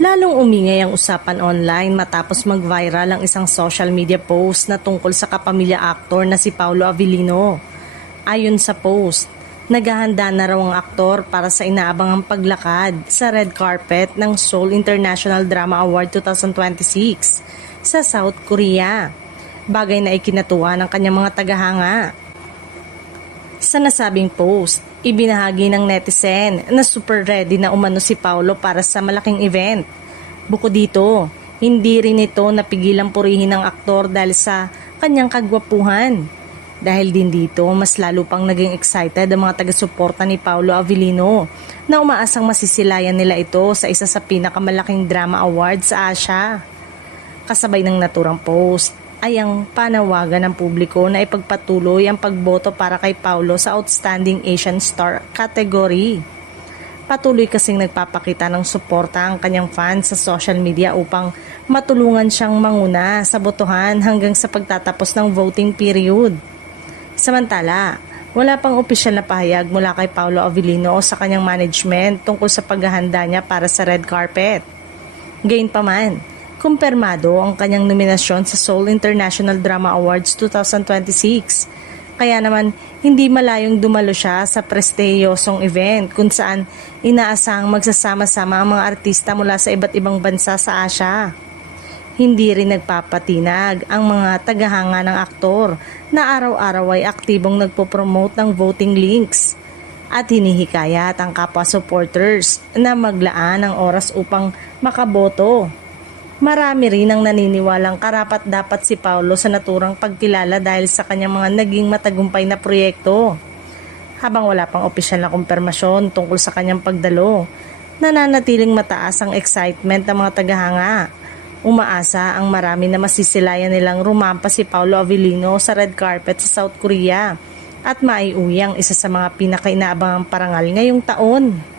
Lalong umingay ang usapan online matapos mag-viral ang isang social media post na tungkol sa kapamilya aktor na si Paolo Avellino. Ayon sa post, naghahanda na raw ang aktor para sa inaabangang paglakad sa red carpet ng Seoul International Drama Award 2026 sa South Korea. Bagay na ikinatuwa ng kanyang mga tagahanga. Sa nasabing post, ibinahagi ng netizen na super ready na umano si Paolo para sa malaking event. Bukod dito, hindi rin ito napigilang purihin ng aktor dahil sa kanyang kagwapuhan. Dahil din dito, mas lalo pang naging excited ang mga taga-suporta ni Paolo Avellino na umaasang masisilayan nila ito sa isa sa pinakamalaking drama award sa Asia. Kasabay ng naturang post ay ang panawagan ng publiko na ipagpatuloy ang pagboto para kay Paolo sa Outstanding Asian Star category. Patuloy kasing nagpapakita ng suporta ang kanyang fans sa social media upang matulungan siyang manguna sa botohan hanggang sa pagtatapos ng voting period. Samantala, wala pang opisyal na pahayag mula kay Paolo Avellino o sa kanyang management tungkol sa paghahanda niya para sa red carpet. Gayunpaman, kumpirmado ang kanyang nominasyon sa Seoul International Drama Awards 2026. Kaya naman, hindi malayong dumalo siya sa prestiyosong event kung saan inaasahang magsasama-sama ang mga artista mula sa iba't ibang bansa sa Asia. Hindi rin nagpapatinag ang mga tagahanga ng aktor na araw-araw ay aktibong nagpo-promote ng voting links at hinihikayat ang kapwa supporters na maglaan ng oras upang makaboto. Marami rin ang naniniwalang karapat-dapat si Paolo sa naturang pagkilala dahil sa kanyang mga naging matagumpay na proyekto. Habang wala pang opisyal na kumpirmasyon tungkol sa kanyang pagdalo, nananatiling mataas ang excitement ng mga tagahanga. Umaasa ang marami na masisilayan nilang rumampa si Paolo Avellino sa red carpet sa South Korea at maiuwi ang isa sa mga pinakainaabangang parangal ngayong taon.